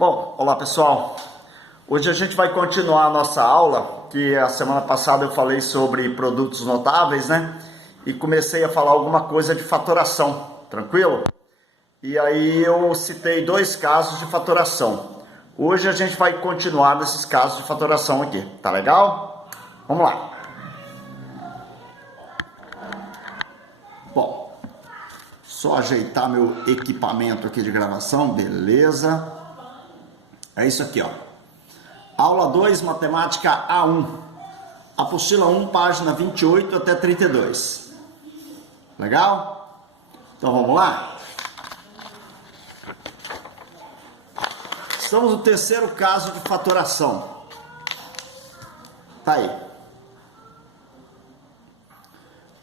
Bom, olá pessoal, hoje a gente vai continuar a nossa aula, que a semana passada eu falei sobre produtos notáveis, né? E comecei a falar alguma coisa de fatoração, tranquilo? E aí eu citei dois casos de fatoração. Hoje a gente vai continuar nesses casos de fatoração aqui, tá legal? Vamos lá. Bom, só ajeitar meu equipamento aqui de gravação, beleza? É isso aqui, ó. Aula 2, Matemática A1. Apostila 1, página 28 até 32. Legal? Então vamos lá? Estamos no terceiro caso de fatoração. Tá aí.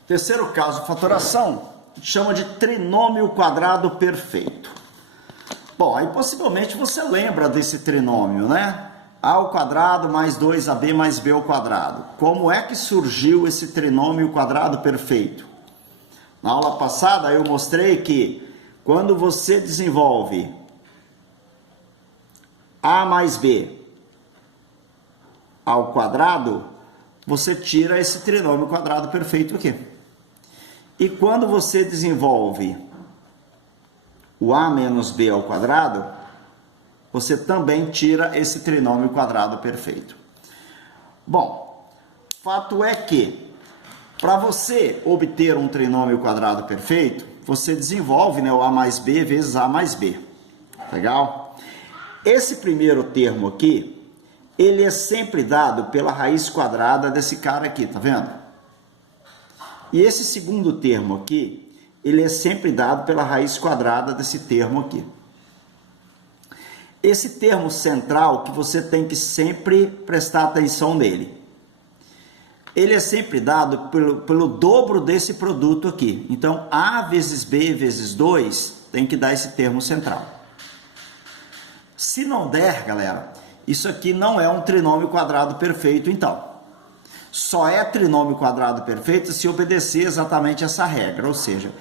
Terceiro caso de fatoração chama de trinômio quadrado perfeito. Bom, aí possivelmente você lembra desse trinômio, né? A ao quadrado mais 2ab mais b ao quadrado. Como é que surgiu esse trinômio quadrado perfeito? Na aula passada eu mostrei que quando você desenvolve a mais b ao quadrado, você tira esse trinômio quadrado perfeito aqui. E quando você desenvolve o a menos b ao quadrado, você também tira esse trinômio quadrado perfeito. Bom, fato é que, para você obter um trinômio quadrado perfeito, você desenvolve, né, o a mais b vezes a mais b. Legal? Esse primeiro termo aqui, ele é sempre dado pela raiz quadrada desse cara aqui, tá vendo? E esse segundo termo aqui, ele é sempre dado pela raiz quadrada desse termo aqui. Esse termo central que você tem que sempre prestar atenção nele. Ele é sempre dado pelo dobro desse produto aqui. Então, A vezes B vezes 2 tem que dar esse termo central. Se não der, galera, isso aqui não é um trinômio quadrado perfeito, então. Só é trinômio quadrado perfeito se obedecer exatamente essa regra, ou seja,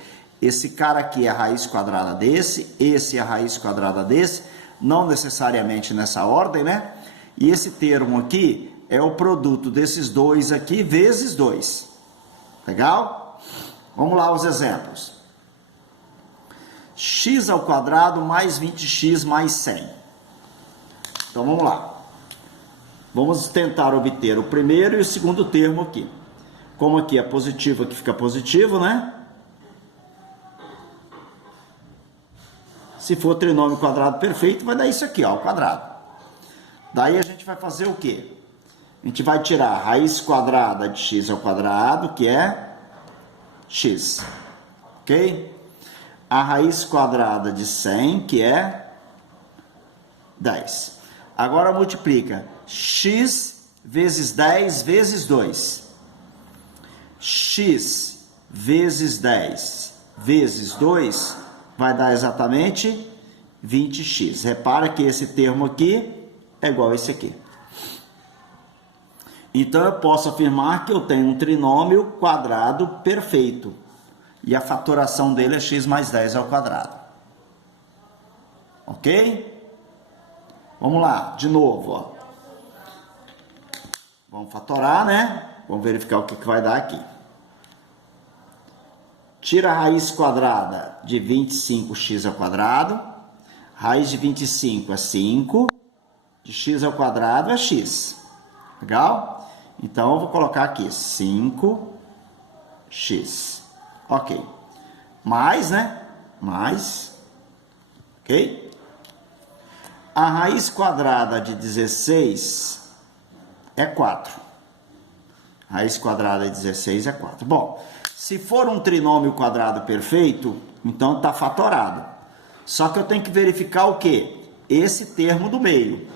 esse cara aqui é a raiz quadrada desse, esse é a raiz quadrada desse, não necessariamente nessa ordem, né? E esse termo aqui é o produto desses dois aqui vezes 2. Legal? Vamos lá os exemplos. X ao quadrado mais 20x mais 100. Então vamos lá. Vamos tentar obter o primeiro e o segundo termo aqui. Como aqui é positivo, aqui fica positivo, né? Se for trinômio quadrado perfeito, vai dar isso aqui, ó, ao quadrado. Daí a gente vai fazer o quê? A gente vai tirar a raiz quadrada de x ao quadrado, que é x. Ok? A raiz quadrada de 100, que é 10. Agora multiplica x vezes 10 vezes 2. X vezes 10 vezes 2 vai dar exatamente 20x. Repara que esse termo aqui é igual a esse aqui. Então eu posso afirmar que eu tenho um trinômio quadrado perfeito. E a fatoração dele é x mais 10 ao quadrado. Ok? Vamos lá, de novo, ó. Vamos fatorar, né? Vamos verificar o que vai dar aqui. Tira a raiz quadrada de 25x ao quadrado. Raiz de 25 é 5. De x ao quadrado é x. Legal? Então, eu vou colocar aqui 5x. Ok. Mais, né? Mais. Ok? A raiz quadrada de 16 é 4. Raiz quadrada de 16 é 4. Bom, se for um trinômio quadrado perfeito, então está fatorado. Só que eu tenho que verificar o quê? Esse termo do meio.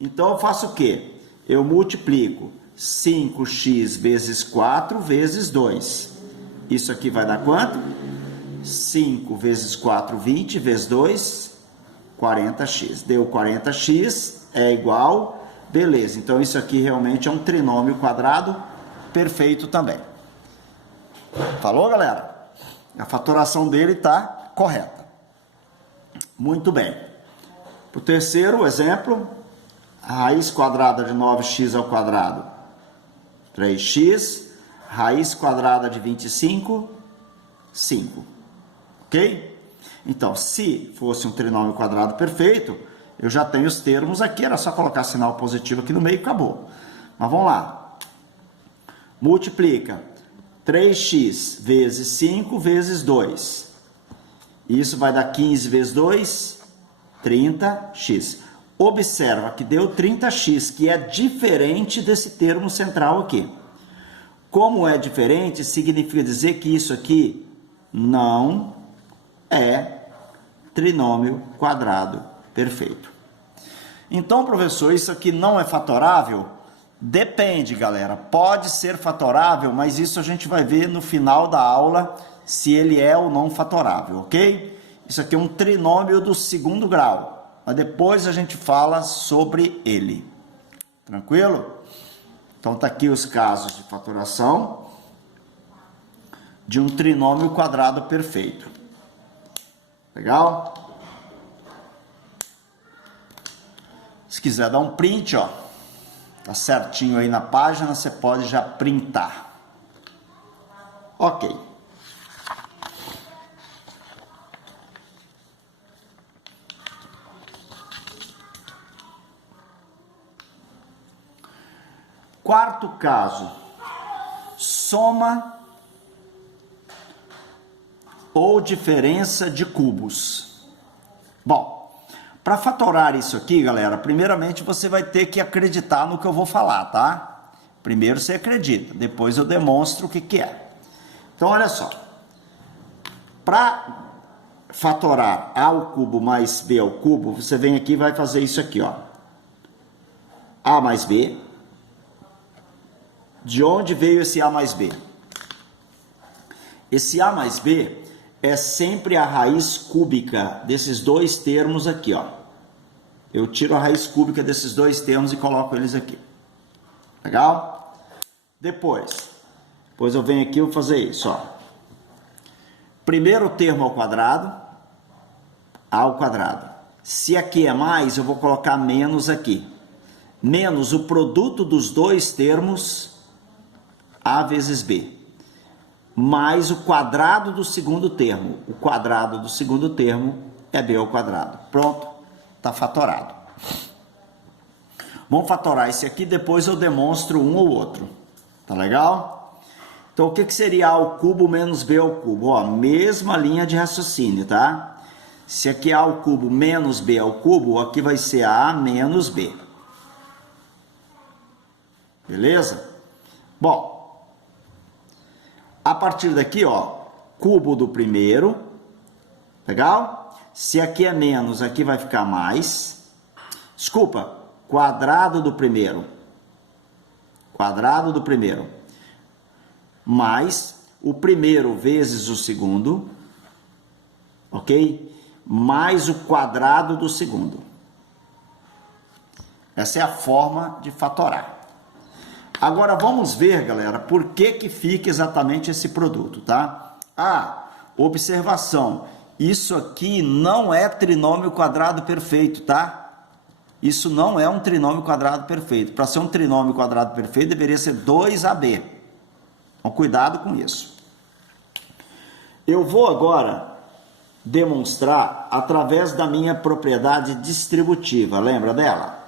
Então eu faço o quê? Eu multiplico 5x vezes 4 vezes 2. Isso aqui vai dar quanto? 5 vezes 4, 20, vezes 2, 40x. Deu 40x, é igual, beleza. Então isso aqui realmente é um trinômio quadrado perfeito também. Falou, galera? A fatoração dele está correta. Muito bem. Para o terceiro exemplo, a raiz quadrada de 9x ao quadrado, 3x, raiz quadrada de 25, 5. Ok? Então, se fosse um trinômio quadrado perfeito, eu já tenho os termos aqui, era só colocar sinal positivo aqui no meio e acabou. Mas vamos lá. Multiplica 3x vezes 5 vezes 2. Isso vai dar 15 vezes 2, 30x. Observa que deu 30x, que é diferente desse termo central aqui. Como é diferente, significa dizer que isso aqui não é trinômio quadrado perfeito. Então, professor, isso aqui não é fatorável? Depende, galera. Pode ser fatorável, mas isso a gente vai ver no final da aula se ele é ou não fatorável, ok? Isso aqui é um trinômio do segundo grau, mas depois a gente fala sobre ele. Tranquilo? Então, tá aqui os casos de fatoração de um trinômio quadrado perfeito. Legal? Se quiser dar um print, ó, tá certinho aí na página, você pode já printar. Ok. Quarto caso, soma ou diferença de cubos. Bom, para fatorar isso aqui, galera, primeiramente você vai ter que acreditar no que eu vou falar, tá? Primeiro você acredita, depois eu demonstro o que que é. Então, olha só. Para fatorar a ao cubo mais b ao cubo, você vem aqui e vai fazer isso aqui, ó. A mais b. De onde veio esse a mais b? Esse a mais b é sempre a raiz cúbica desses dois termos aqui, ó. Eu tiro a raiz cúbica desses dois termos e coloco eles aqui. Legal? Depois eu venho aqui e vou fazer isso, ó. Primeiro termo ao quadrado, a ao quadrado. Se aqui é mais, eu vou colocar menos aqui. Menos o produto dos dois termos, a vezes b. Mais o quadrado do segundo termo. O quadrado do segundo termo é b ao quadrado. Pronto, está fatorado. Vamos fatorar esse aqui, depois eu demonstro um ou outro. Tá legal? Então, o que que seria a ao cubo menos b ao cubo? Ó, mesma linha de raciocínio, tá? Se aqui é a ao cubo menos b ao cubo, aqui vai ser a menos b. Beleza? Bom, a partir daqui, ó, cubo do primeiro, legal? Se aqui é menos, aqui vai ficar mais. Desculpa, quadrado do primeiro. Quadrado do primeiro. Mais o primeiro vezes o segundo, ok? Mais o quadrado do segundo. Essa é a forma de fatorar. Agora vamos ver, galera, por que que fica exatamente esse produto, tá? Ah, observação, isso aqui não é trinômio quadrado perfeito, tá? Isso não é um trinômio quadrado perfeito. Para ser um trinômio quadrado perfeito, deveria ser 2AB. Então, cuidado com isso. Eu vou agora demonstrar através da minha propriedade distributiva. Lembra dela?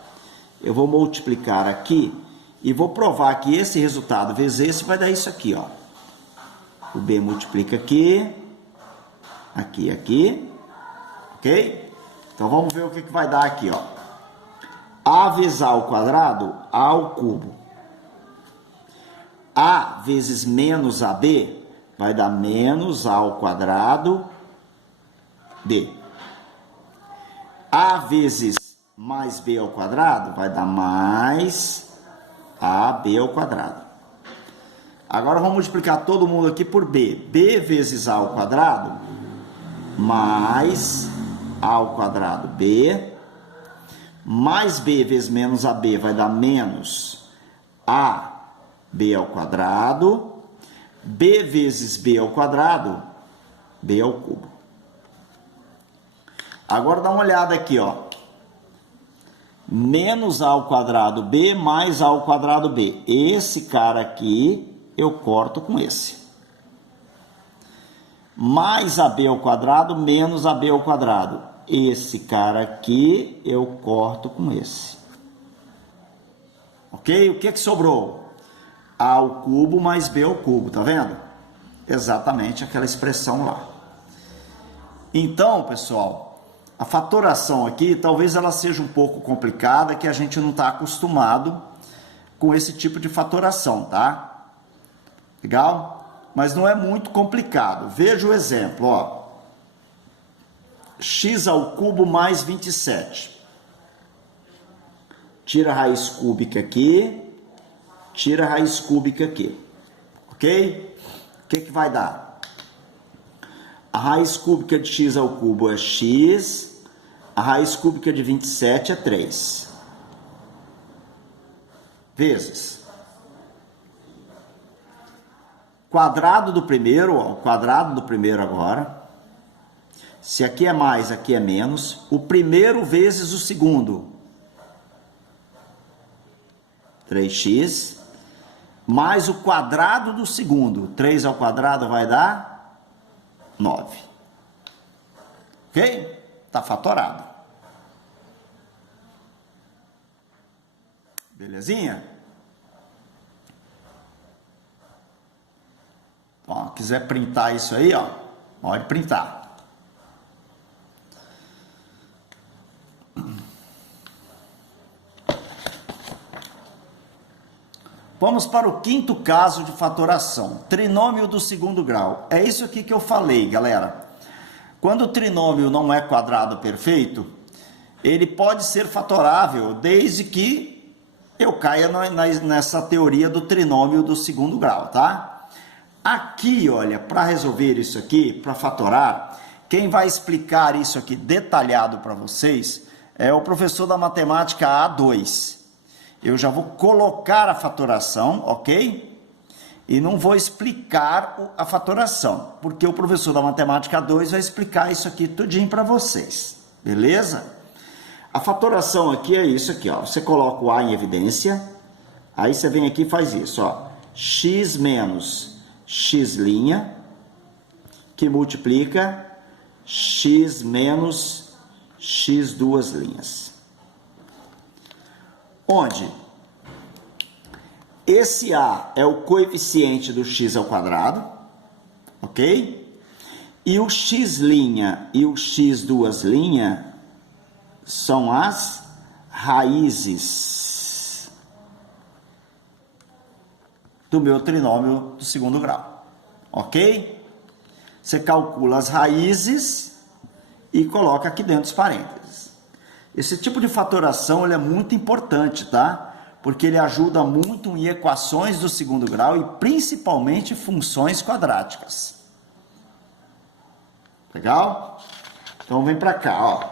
Eu vou multiplicar aqui e vou provar que esse resultado vezes esse vai dar isso aqui, ó. O b multiplica aqui, aqui, aqui, ok? Então, vamos ver o que que vai dar aqui, ó. A vezes a ao quadrado, a ao cubo. A vezes menos AB vai dar menos A ao quadrado B. A vezes mais B ao quadrado vai dar mais AB ao quadrado. Agora vamos multiplicar todo mundo aqui por B. B vezes A ao quadrado mais A ao quadrado B. Mais B vezes menos AB vai dar menos A B ao quadrado, B vezes B ao quadrado, B ao cubo. Agora dá uma olhada aqui, ó. menos a ao quadrado b mais a ao quadrado b. Esse cara aqui eu corto com esse. Mais ab ao quadrado menos ab ao quadrado. Esse cara aqui eu corto com esse. Ok? O que que sobrou? A ao cubo mais b ao cubo, tá vendo? Exatamente aquela expressão lá. Então, pessoal, a fatoração aqui, talvez ela seja um pouco complicada, que a gente não está acostumado com esse tipo de fatoração, tá? Legal? Mas não é muito complicado. Veja o exemplo, ó. X ao cubo mais 27. Tira a raiz cúbica aqui, tira a raiz cúbica aqui. Ok? O que que vai dar? A raiz cúbica de x ao cubo é x, a raiz cúbica de 27 é 3. Vezes. Quadrado do primeiro, ó, o quadrado do primeiro agora. Se aqui é mais, aqui é menos. O primeiro vezes o segundo. 3x. Mais o quadrado do segundo. 3 ao quadrado vai dar 9. Ok? Está fatorado. Belezinha? Ó, quiser printar isso aí, ó, pode printar. Vamos para o quinto caso de fatoração, trinômio do segundo grau. É isso aqui que eu falei, galera. Quando o trinômio não é quadrado perfeito, ele pode ser fatorável desde que eu caia nessa teoria do trinômio do segundo grau, tá? Aqui, olha, para resolver isso aqui, para fatorar, quem vai explicar isso aqui detalhado para vocês é o professor da matemática A2. Eu já vou colocar a fatoração, ok? E não vou explicar a fatoração, porque o professor da matemática 2 vai explicar isso aqui tudinho para vocês, beleza? A fatoração aqui é isso aqui, ó. Você coloca o A em evidência, aí você vem aqui e faz isso, ó. X menos x', que multiplica x menos x duas linhas. Onde esse A é o coeficiente do x ao quadrado, ok? E o x' e o x duas linhas são as raízes do meu trinômio do segundo grau, ok? Você calcula as raízes e coloca aqui dentro dos parênteses. Esse tipo de fatoração ele é muito importante, tá? Porque ele ajuda muito em equações do segundo grau e principalmente funções quadráticas. Legal? Então vem para cá, ó.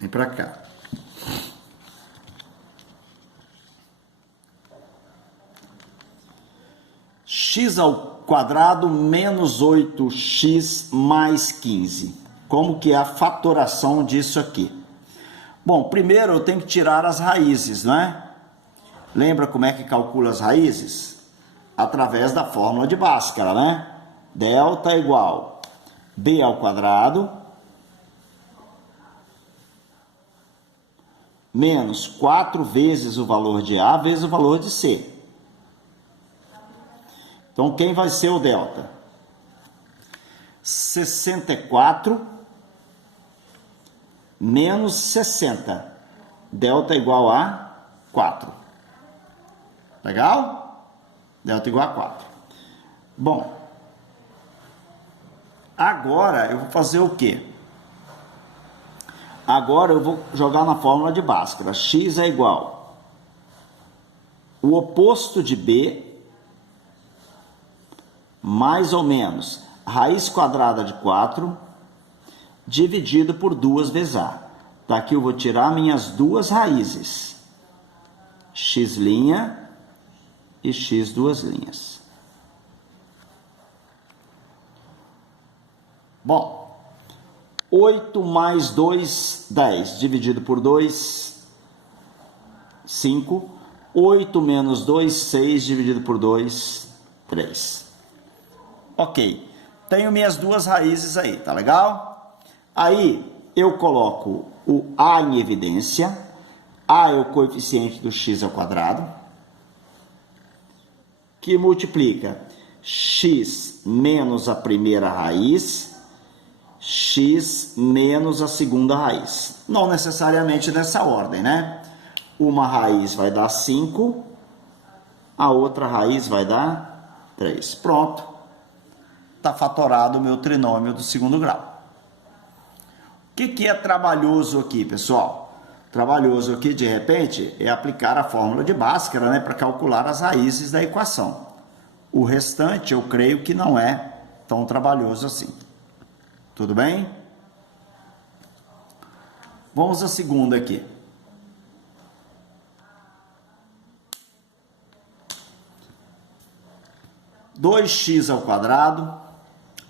Vem para cá. X ao quadrado menos 8x mais 15. Como que é a fatoração disso aqui? Bom, primeiro eu tenho que tirar as raízes, né? Lembra como é que calcula as raízes? Através da fórmula de Bhaskara, né? Delta igual b ao quadrado menos 4 vezes o valor de A vezes o valor de C. Então, quem vai ser o delta? 64 menos 60. Delta igual a 4. Legal? Delta igual a 4. Bom, agora eu vou fazer o quê? Agora eu vou jogar na fórmula de Bhaskara. X é igual o oposto de B mais ou menos raiz quadrada de 4 dividido por 2 vezes A. Daqui eu vou tirar minhas duas raízes, x' e x duas linhas. Bom, 8 mais 2, 10. Dividido por 2, 5. 8 menos 2, 6. Dividido por 2, 3. Ok. Tenho minhas duas raízes aí, tá legal? Aí eu coloco o A em evidência. A é o coeficiente do x ao quadrado, que multiplica x menos a primeira raiz, x menos a segunda raiz. Não necessariamente nessa ordem, né? Uma raiz vai dar 5, a outra raiz vai dar 3. Pronto. Está fatorado o meu trinômio do segundo grau. O que é trabalhoso aqui, pessoal? Trabalhoso aqui, de repente, é aplicar a fórmula de Bhaskara, né, para calcular as raízes da equação. O restante, eu creio que não é tão trabalhoso assim. Tudo bem? Vamos à segunda aqui. Dois x ao quadrado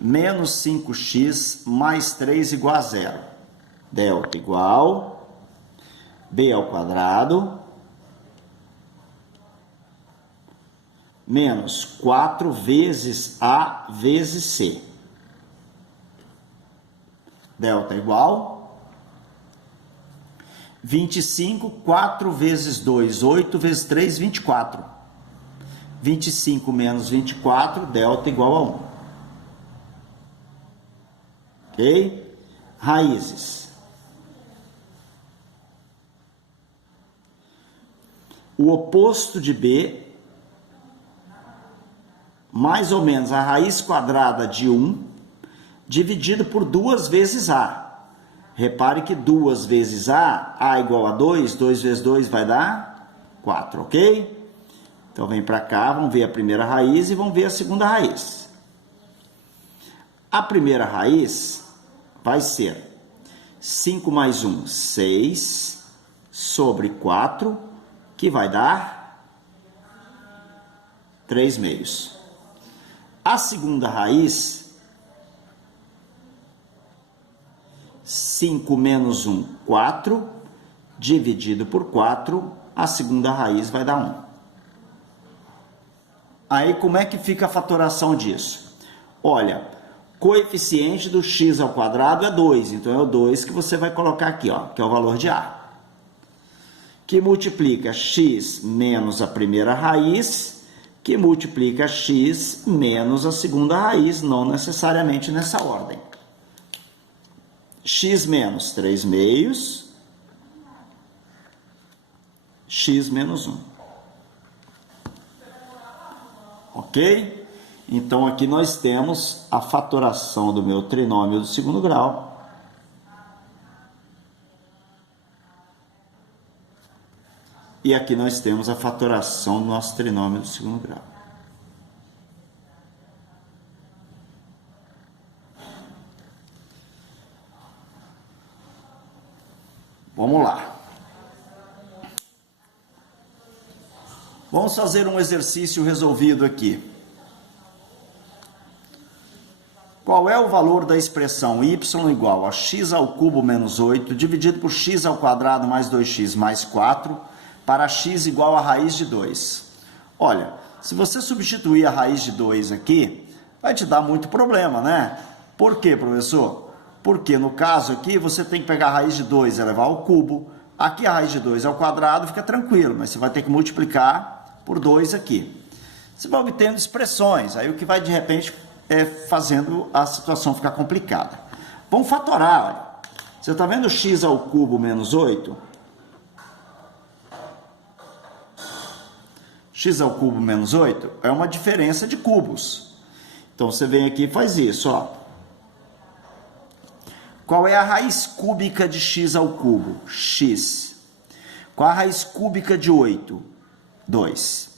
menos 5x mais 3 igual a 0. Delta igual b ao quadrado menos 4 vezes a vezes c. Delta igual 25, 4 vezes 2, 8 vezes 3, 24. 25 menos 24, delta igual a 1. Ok? Raízes. O oposto de B, mais ou menos a raiz quadrada de 1, dividido por 2 vezes A. Repare que 2 vezes A igual a 2, 2 vezes 2 vai dar 4, ok? Então vem para cá, vamos ver a primeira raiz e vamos ver a segunda raiz. A primeira raiz vai ser 5 mais 1, 6, sobre 4, que vai dar 3 meios. A segunda raiz, 5 menos 1, 4, dividido por 4, a segunda raiz vai dar 1. Aí, como é que fica a fatoração disso? Olha, coeficiente do x ao quadrado é 2, então é o 2 que você vai colocar aqui, ó, que é o valor de A. Que multiplica x menos a primeira raiz, que multiplica x menos a segunda raiz, não necessariamente nessa ordem. X menos 3 meios, x menos 1. Ok? Então, aqui nós temos a fatoração do meu trinômio do segundo grau. E aqui nós temos a fatoração do nosso trinômio do segundo grau. Vamos lá. Vamos fazer um exercício resolvido aqui. Qual é o valor da expressão y igual a x ao cubo menos 8 dividido por x ao quadrado mais 2x mais 4 para x igual a raiz de 2? Olha, se você substituir a raiz de 2 aqui, vai te dar muito problema, né? Por quê, professor? Porque no caso aqui você tem que pegar a raiz de 2 e elevar ao cubo. Aqui a raiz de 2 ao quadrado, fica tranquilo, mas você vai ter que multiplicar por 2 aqui. Você vai obtendo expressões, aí o que vai de repente fazendo a situação ficar complicada. Vamos fatorar, olha. Você está vendo x ao cubo menos 8? X ao cubo menos 8 é uma diferença de cubos. Então você vem aqui e faz isso, ó. Qual é a raiz cúbica de x ao cubo? X. Qual a raiz cúbica de 8? 2.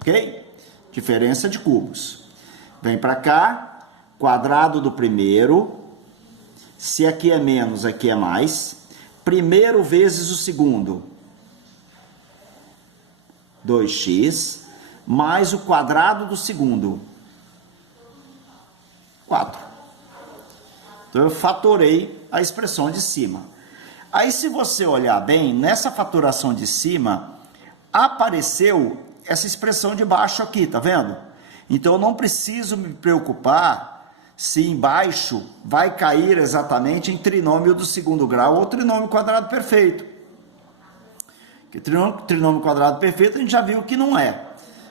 Ok? Diferença de cubos. Vem para cá, quadrado do primeiro. Se aqui é menos, aqui é mais. Primeiro vezes o segundo. 2x. Mais o quadrado do segundo. 4. Então eu fatorei a expressão de cima. Aí se você olhar bem, nessa fatoração de cima, apareceu essa expressão de baixo aqui, tá vendo? Então eu não preciso me preocupar se embaixo vai cair exatamente em trinômio do segundo grau ou trinômio quadrado perfeito. Porque trinômio quadrado perfeito a gente já viu que não é.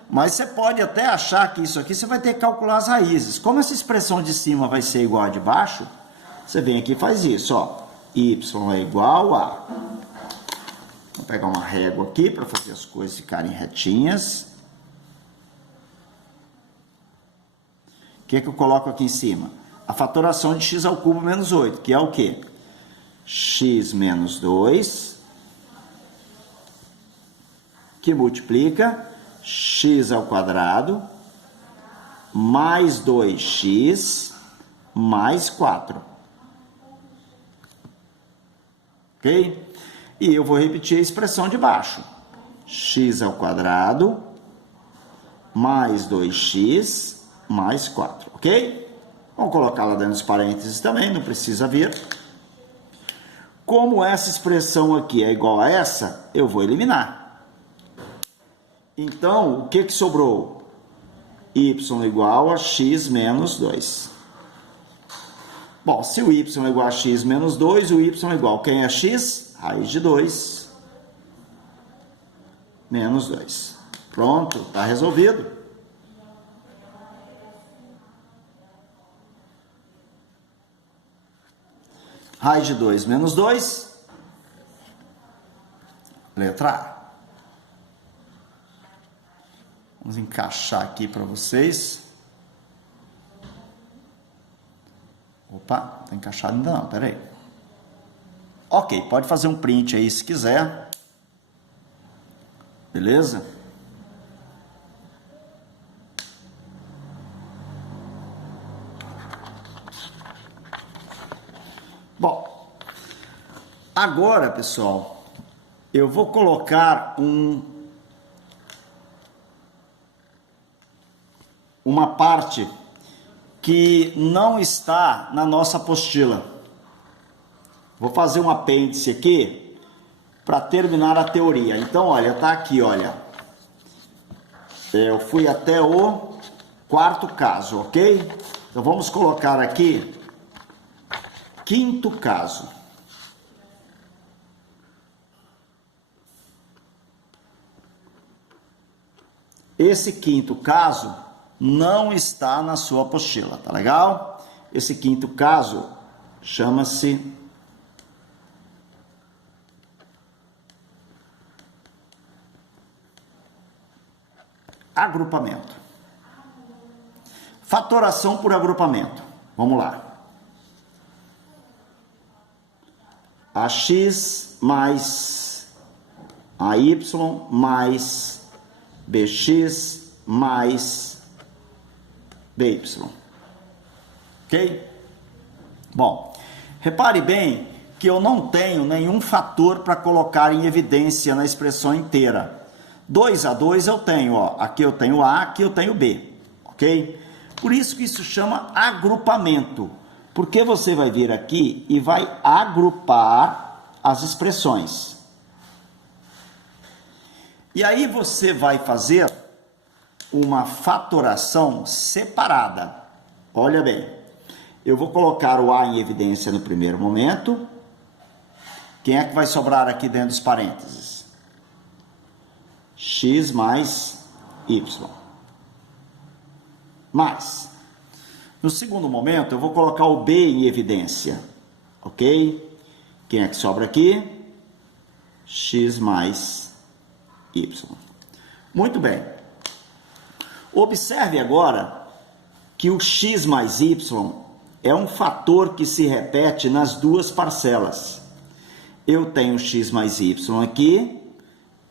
Mas você pode até achar que isso aqui você vai ter que calcular as raízes. Como essa expressão de cima vai ser igual a de baixo, você vem aqui e faz isso, ó. Y é igual a... Vou pegar uma régua aqui para fazer as coisas ficarem retinhas. O que eu coloco aqui em cima? A fatoração de x ao cubo menos 8, que é o quê? X menos 2, que multiplica x ao quadrado, mais 2x, mais 4. Ok? E eu vou repetir a expressão de baixo. X ao quadrado, mais 2x, mais 4, ok? Vamos colocar lá dentro dos parênteses também, não precisa vir. Como essa expressão aqui é igual a essa, eu vou eliminar. Então, o que sobrou? Y igual a x menos 2. Bom, se o y é igual a x menos 2, o y é igual a quem é x? Raiz de 2 menos 2. Pronto, está resolvido. Raiz de 2 menos 2, letra A. Vamos encaixar aqui para vocês. Opa, está encaixado ainda não, peraí. Ok, pode fazer um print aí se quiser. Beleza? Bom, agora, pessoal, eu vou colocar uma parte que não está na nossa apostila. Vou fazer um apêndice aqui para terminar a teoria. Então, olha, tá aqui, olha. Eu fui até o quarto caso, ok? Então, vamos colocar aqui quinto caso. Esse quinto caso não está na sua apostila, tá legal? Esse quinto caso chama-se agrupamento. Fatoração por agrupamento. Vamos lá. AX mais AY mais BX mais BY. Ok? Bom, repare bem que eu não tenho nenhum fator para colocar em evidência na expressão inteira. 2 a 2 eu tenho, ó. Aqui eu tenho A, aqui eu tenho B. Ok? Por isso que isso chama agrupamento. Porque você vai vir aqui e vai agrupar as expressões. E aí você vai fazer uma fatoração separada. Olha bem, eu vou colocar o A em evidência no primeiro momento. Quem é que vai sobrar aqui dentro dos parênteses? X mais Y. Mais. No segundo momento, eu vou colocar o B em evidência. Ok? Quem é que sobra aqui? X mais Y. Muito bem. Observe agora que o x mais y é um fator que se repete nas duas parcelas. Eu tenho x mais y aqui,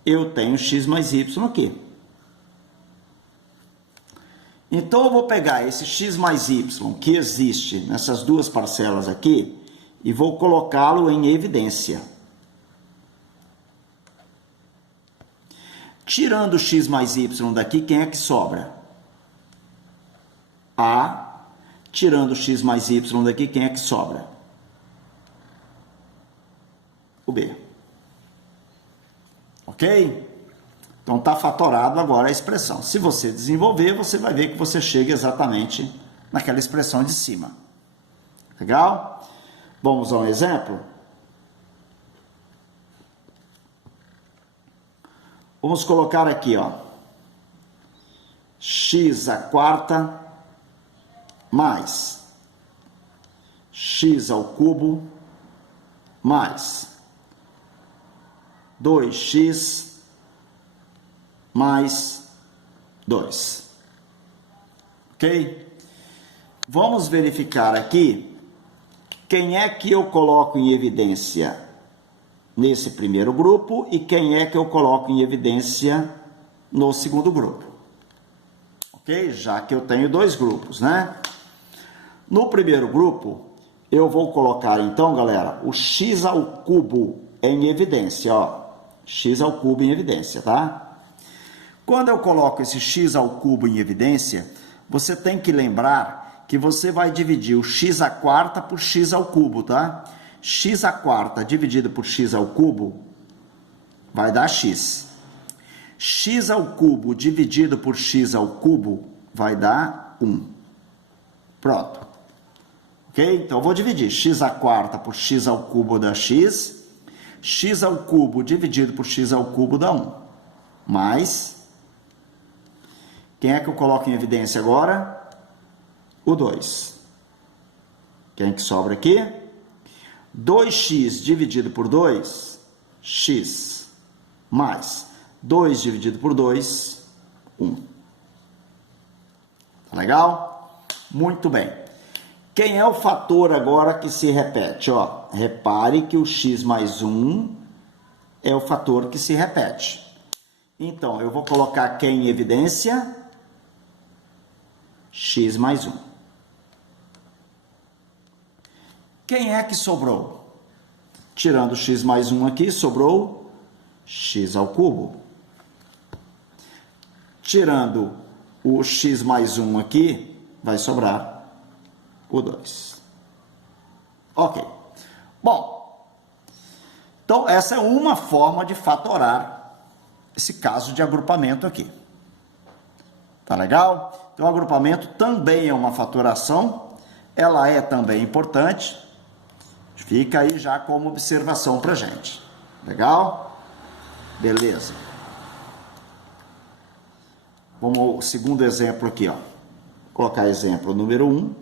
eu tenho x mais y aqui. Então eu vou pegar esse x mais y que existe nessas duas parcelas aqui e vou colocá-lo em evidência. Tirando o x mais y daqui, quem é que sobra? A. Tirando x mais y daqui, quem é que sobra? O B. Ok? Então está fatorado agora a expressão. Se você desenvolver, você vai ver que você chega exatamente naquela expressão de cima. Legal? Vamos a um exemplo? Vamos colocar aqui, ó, x à quarta mais x ao cubo mais 2x mais 2. Ok? Vamos verificar aqui quem é que eu coloco em evidência nesse primeiro grupo e quem é que eu coloco em evidência no segundo grupo. Ok? Já que eu tenho dois grupos, né? No primeiro grupo, eu vou colocar então, galera, o x ao cubo em evidência, ó. X ao cubo em evidência, tá? Quando eu coloco esse x ao cubo em evidência, você tem que lembrar que você vai dividir o x à quarta por x ao cubo, tá? X à quarta dividido por x ao cubo vai dar x. X ao cubo dividido por x ao cubo vai dar 1. Pronto. Ok? Então, eu vou dividir x à quarta por x ao cubo dá x. X ao cubo dividido por x ao cubo dá 1. Mais... Quem é que eu coloco em evidência agora? O 2. Quem que sobra aqui? 2x dividido por 2, x. Mais 2 dividido por 2, 1. Tá legal? Muito bem. Quem é o fator agora que se repete? Ó, repare que o x mais 1 é o fator que se repete. Então, eu vou colocar quem em evidência? X mais 1. Quem é que sobrou? Tirando x mais 1 aqui, sobrou x ao cubo. Tirando o x mais 1 aqui, vai sobrar o 2. Ok. Bom, então essa é uma forma de fatorar esse caso de agrupamento aqui. Tá legal? Então, o agrupamento também é uma fatoração, ela é também importante, fica aí já como observação pra gente. Legal? Beleza. Vamos ao segundo exemplo aqui, ó. Vou colocar exemplo número 1,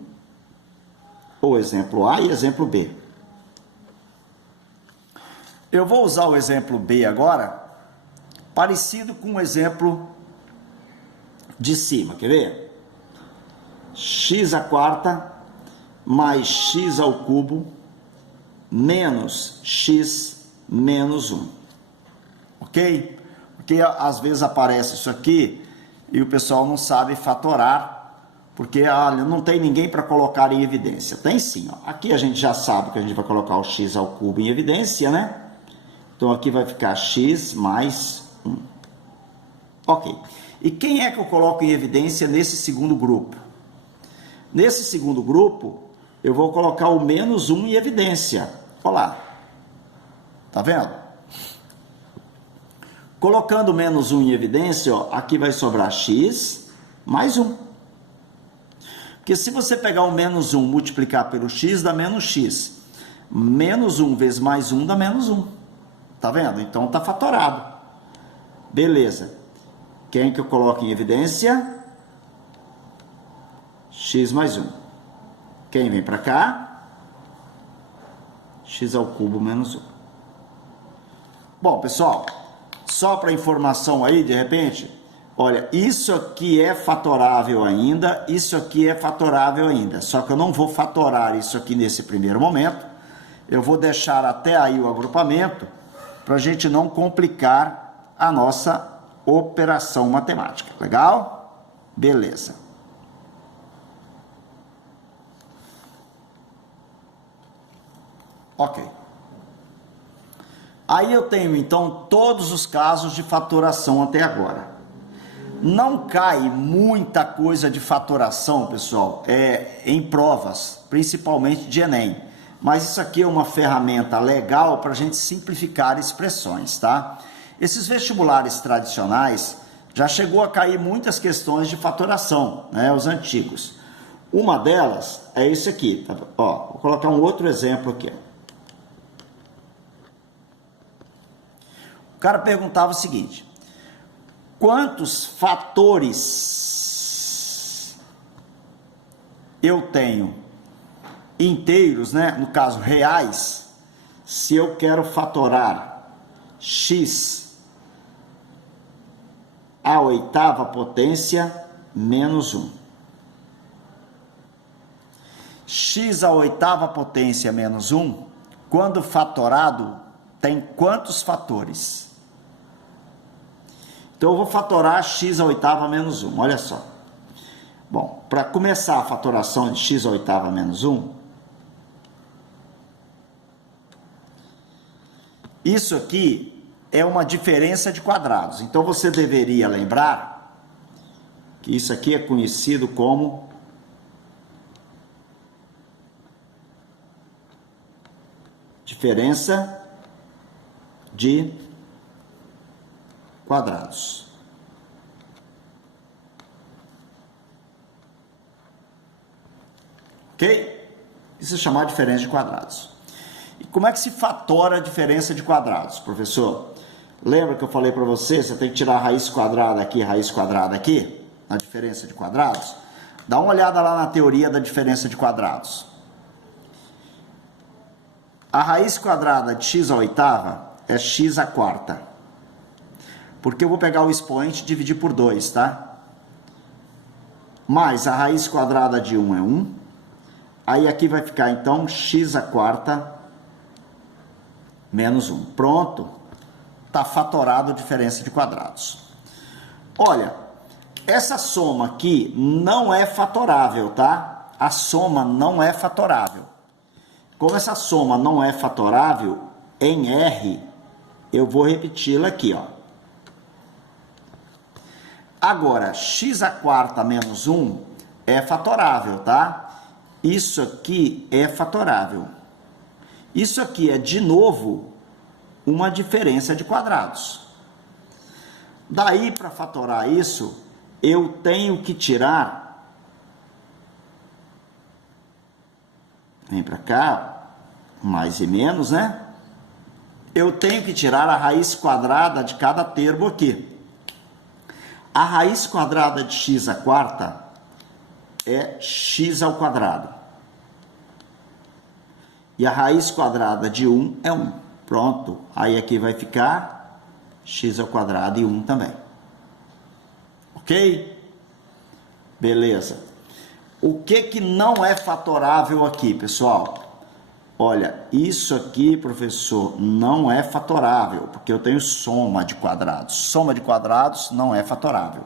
ou exemplo A e exemplo B. Eu vou usar o exemplo B agora, parecido com o exemplo de cima, quer ver? X à quarta mais x ao cubo menos x menos 1. Ok? Porque às vezes aparece isso aqui e o pessoal não sabe fatorar, porque não tem ninguém para colocar em evidência. Tem sim, ó. Aqui a gente já sabe que a gente vai colocar o x ao cubo em evidência, né? Então aqui vai ficar x mais 1. Ok. E quem é que eu coloco em evidência nesse segundo grupo? Nesse segundo grupo, eu vou colocar o menos 1 em evidência. Olha lá. Tá vendo? Colocando o menos 1 em evidência, ó, aqui vai sobrar x mais 1. Porque se você pegar o menos 1 e multiplicar pelo x, dá menos x. Menos 1 vezes mais 1 dá menos 1. Tá vendo? Então tá fatorado. Beleza. Quem que eu coloco em evidência? X mais 1. Quem vem para cá? X ao cubo menos 1. Bom, pessoal, só para informação aí, de repente, olha, isso aqui é fatorável ainda, isso aqui é fatorável ainda. Só que eu não vou fatorar isso aqui nesse primeiro momento. Eu vou deixar até aí o agrupamento para a gente não complicar a nossa operação matemática. Legal? Beleza. Ok. Aí eu tenho, então, todos os casos de fatoração até agora. Não cai muita coisa de fatoração, pessoal, em provas, principalmente de Enem. Mas isso aqui é uma ferramenta legal para a gente simplificar expressões, tá? Esses vestibulares tradicionais já chegou a cair muitas questões de fatoração, né? Os antigos. Uma delas é isso aqui, tá? Ó, vou colocar um outro exemplo aqui. O cara perguntava o seguinte: quantos fatores eu tenho inteiros, né? No caso, reais, se eu quero fatorar x à oitava potência menos 1. X à oitava potência menos 1, quando fatorado, tem quantos fatores? Então, eu vou fatorar x à oitava menos 1, olha só. Bom, para começar a fatoração de x à oitava menos 1, isso aqui é uma diferença de quadrados. Então, você deveria lembrar que isso aqui é conhecido como diferença de quadrados. Ok? Isso é chamar de diferença de quadrados. E como é que se fatora a diferença de quadrados, professor? Lembra que eu falei para você, você tem que tirar a raiz quadrada aqui, na diferença de quadrados? Dá uma olhada lá na teoria da diferença de quadrados. A raiz quadrada de x à oitava é x à quarta. Porque eu vou pegar o expoente e dividir por 2, tá? Mais a raiz quadrada de 1 é 1. Aí aqui vai ficar, então, x à quarta menos 1. Pronto. Está fatorado a diferença de quadrados. Olha, essa soma aqui não é fatorável, tá? A soma não é fatorável. Como essa soma não é fatorável, em R, eu vou repeti-la aqui, ó. Agora, x à quarta menos 1 é fatorável, tá? Isso aqui é fatorável. Isso aqui é, de novo, uma diferença de quadrados. Daí, para fatorar isso, eu tenho que tirar... Vem para cá, mais e menos, né? Eu tenho que tirar a raiz quadrada de cada termo aqui. A raiz quadrada de x à quarta é x ao quadrado. E a raiz quadrada de 1 é 1. Pronto. Aí aqui vai ficar x ao quadrado e 1 também. Ok? Beleza. O que não é fatorável aqui, pessoal? Olha, isso aqui, professor, não é fatorável, porque eu tenho soma de quadrados. Soma de quadrados não é fatorável.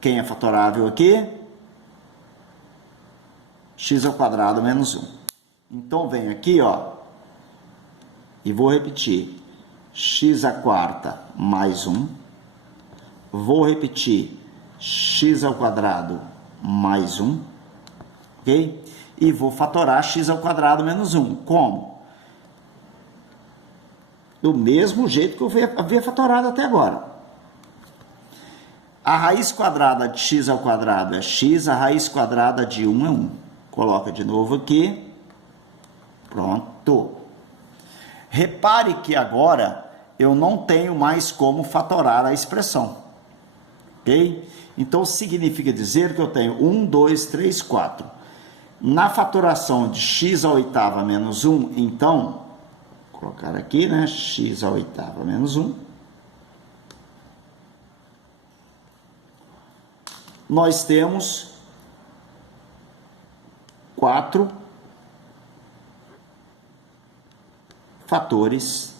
Quem é fatorável aqui? X ao quadrado menos 1. Então, venho aqui, ó, e vou repetir. X à quarta mais 1. Vou repetir. X ao quadrado mais 1. Ok? E vou fatorar x ao quadrado menos 1. Como? Do mesmo jeito que eu havia fatorado até agora. A raiz quadrada de x ao quadrado é x, a raiz quadrada de 1 é 1. Coloca de novo aqui. Pronto. Repare que agora eu não tenho mais como fatorar a expressão. Ok? Então, significa dizer que eu tenho 1, 2, 3, 4. Na fatoração de x à oitava menos 1, então, vou colocar aqui, né? X à oitava menos 1. Nós temos 4 fatores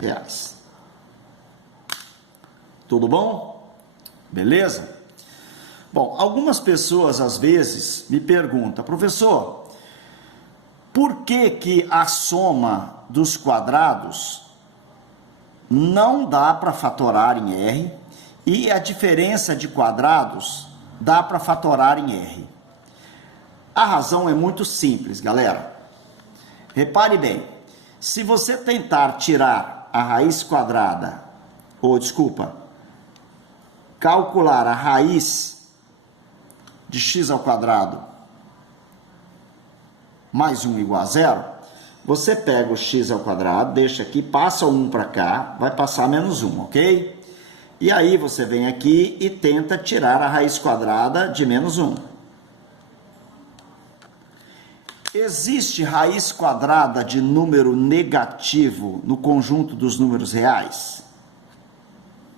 reais. Tudo bom? Beleza? Bom, algumas pessoas às vezes me perguntam, professor, por que que a soma dos quadrados não dá para fatorar em R e a diferença de quadrados dá para fatorar em R. A razão é muito simples, galera. Repare bem, se você tentar tirar a raiz quadrada, ou desculpa, calcular a raiz de x ao quadrado mais 1 igual a zero, você pega o x ao quadrado, deixa aqui, passa o 1 para cá, vai passar menos 1, ok? E aí você vem aqui e tenta tirar a raiz quadrada de menos 1. Existe raiz quadrada de número negativo no conjunto dos números reais?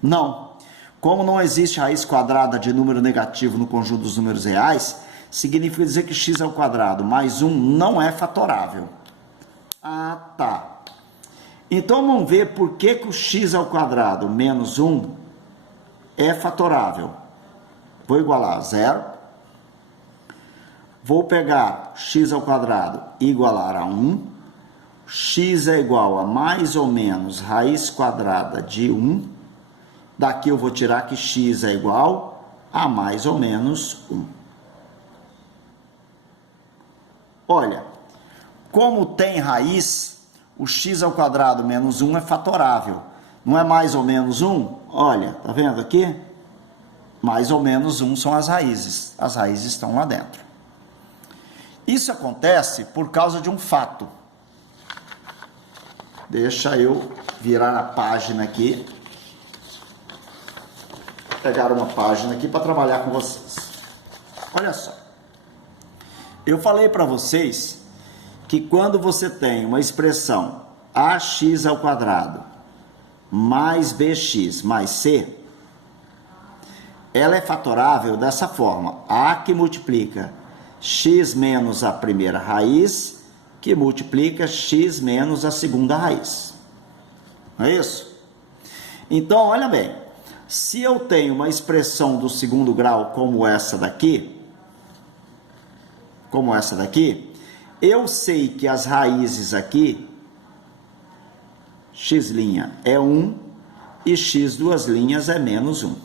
Não. Como não existe raiz quadrada de número negativo no conjunto dos números reais, significa dizer que x ao quadrado mais 1 não é fatorável. Ah, tá. Então vamos ver por que o x ao quadrado menos 1 é fatorável. Vou igualar a zero. Vou pegar x ao quadrado e igualar a 1. X é igual a mais ou menos raiz quadrada de 1. Daqui eu vou tirar que x é igual a mais ou menos 1. Olha, como tem raiz, o x ao quadrado menos 1 é fatorável. Não é mais ou menos 1? Olha, tá vendo aqui? Mais ou menos 1 são as raízes. As raízes estão lá dentro. Isso acontece por causa de um fato. Deixa eu virar a página aqui. Pegar uma página aqui para trabalhar com vocês. Olha só. Eu falei para vocês que quando você tem uma expressão ax ao quadrado mais bx mais c, ela é fatorável dessa forma. A que multiplica x menos a primeira raiz, que multiplica x menos a segunda raiz. Não é isso? Então, olha bem. Se eu tenho uma expressão do segundo grau como essa daqui, eu sei que as raízes aqui, x' é 1 e x duas linhas é menos 1.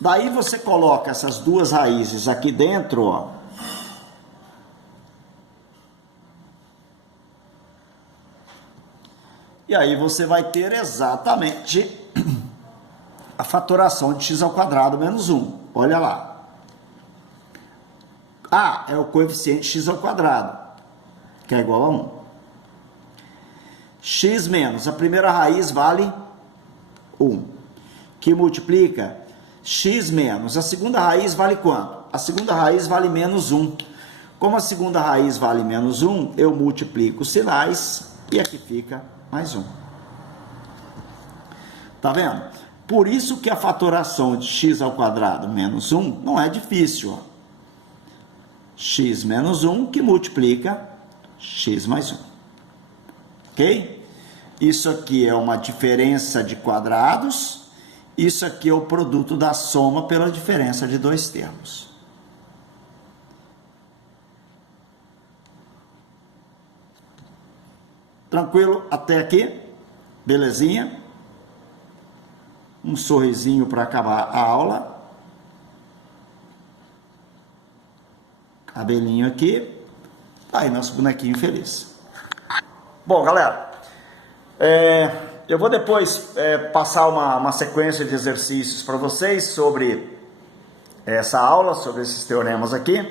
Daí você coloca essas duas raízes aqui dentro, ó. E aí você vai ter exatamente a fatoração de x ao quadrado menos 1. Olha lá. A é o coeficiente x ao quadrado, que é igual a 1. X menos a primeira raiz vale 1, que multiplica x menos a segunda raiz vale quanto? A segunda raiz vale menos 1. Como a segunda raiz vale menos 1, eu multiplico os sinais e aqui fica mais 1. Tá vendo? Por isso que a fatoração de x ao quadrado menos 1 não é difícil, ó. X menos 1 que multiplica x mais 1. Ok? Isso aqui é uma diferença de quadrados. Isso aqui é o produto da soma pela diferença de dois termos. Tranquilo até aqui? Belezinha? Um sorrisinho para acabar a aula. Cabelinho aqui. Tá aí nosso bonequinho feliz. Bom, galera, eu vou depois passar uma sequência de exercícios para vocês sobre essa aula, sobre esses teoremas aqui.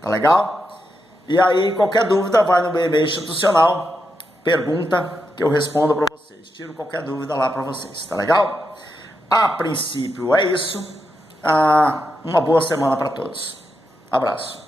Tá legal? E aí, qualquer dúvida, vai no meu e-mail institucional, pergunta que eu respondo para vocês. Tiro qualquer dúvida lá para vocês. Tá legal? A princípio é isso. Uma boa semana para todos. Abraço.